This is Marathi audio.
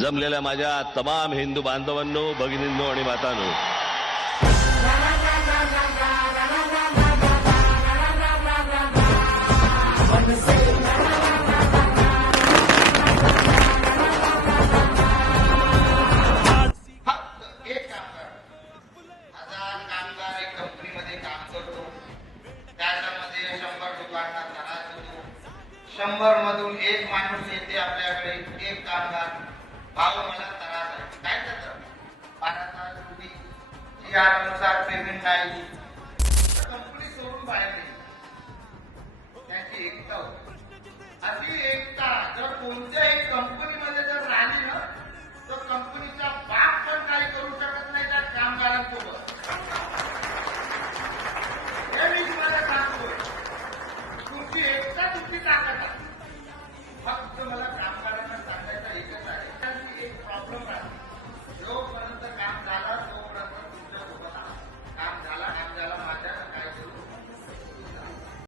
जमलेल्या माझ्या तमाम हिंदू बांधवांनो, भगिनींनो आणि मातांनो, शंभर मधून एक माणूस येते आपल्याकडे, एक कामगार, भाऊ मला त्रास आहे, काय त्याचं 12 तास ड्युटी, नुसार पेमेंट नाही, कंपनी सोडून बाहेर गेली. त्यांची एकता होती. अशी एकता जर कोणत्याही